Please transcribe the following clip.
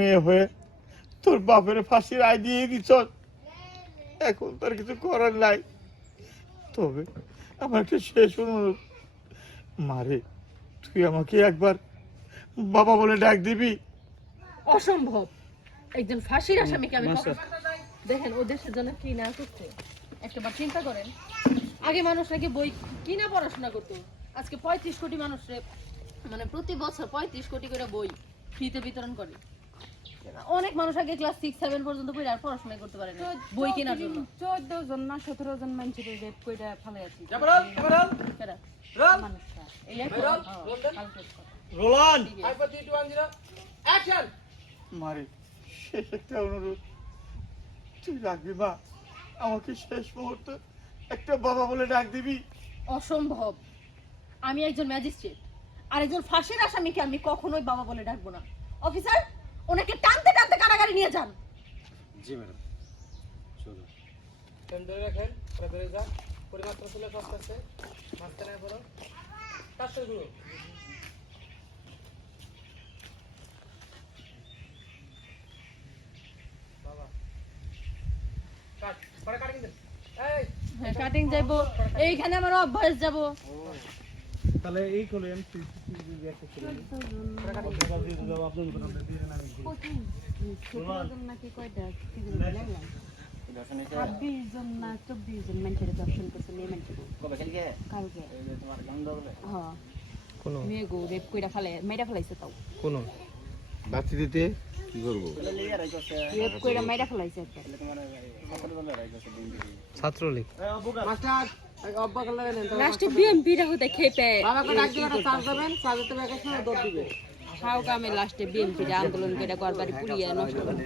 মেয়ে হয়ে তোর বাপের ফাঁসি রায় দিয়ে দিছ এখন তোর কিছু করার নাই। তবে আমার একটা শেষ অনুরোধ। মারে তুই আমাকে একবার বাবা বলে ডাক দিবি। অসম্ভব। একজন ফাঁসির আসামিকে আমি দেখেন ও দেশের জন্য কি না করছে একটাবার চিন্তা করেন। আগে মানুষ নাকি বই কিনা পড়াশোনা করতো। আজকে পঁয়ত্রিশ কোটি মানুষে মানে প্রতি বছর পঁয়ত্রিশ কোটি করে বই ফ্রিতে বিতরণ করে। অনেক মানুষ আগে ক্লাস সিক্স সেভেন পর্যন্ত পড়ে আর পড়াশোনা করতে পারে না বই কেনার জন্য। চোদ্দ জন না সতেরো জন মানুষের রেপ কইরা ফেলে আছি। রোলান! মারে শেষ একটা অনুরোধ। তুই রাখবি মা। আমাকে শেষ মুহূর্তে একটা বাবা বলে ডাক দিবি। অসম্ভব। আমি একজন ম্যাজিস্ট্রেট। আর একজন ফাঁসির আসামিকে আমি কখনোই বাবা বলে ডাকবো না। অফিসার ওনাকে টানতে টানতে কারাগারে নিয়ে যান। জি ম্যাডাম। চলো পেন ধরে রাখেন ওরা ধরে যান। পরিমাত্র তুলে কষ্ট আছে। মাঝখানে পড়ো। কাজ করো বাবা। কাট। কাটিং যাব এইখানে আমার অভ্যাস যাব। তাহলে এই করলে আমি ছাব্বিশ জন না চব্বিশ জন মানুষের দর্শন করছে মেয়ে মানুষের কালকে হ্যাঁ মেয়ে গো রেপ কইরা ফেলে মেয়েরা ফেলাইছে তাও কোন। বাতি দিতে কি করব? রেপ কইরা মেয়েরা ফেলাইছে ছাত্রলীগ। মাস্টার লাস্টে বিএমপিটা হতে খেপে বাবাকে ডাক দিবেন চার্জ দেবেন চার্জ দিতে ব্যাগে দৌড় দিবে। খাও লাস্টে বিএনপি আন্দোলন করে ঘর বাড়ি পুড়িয়ে নষ্ট করে।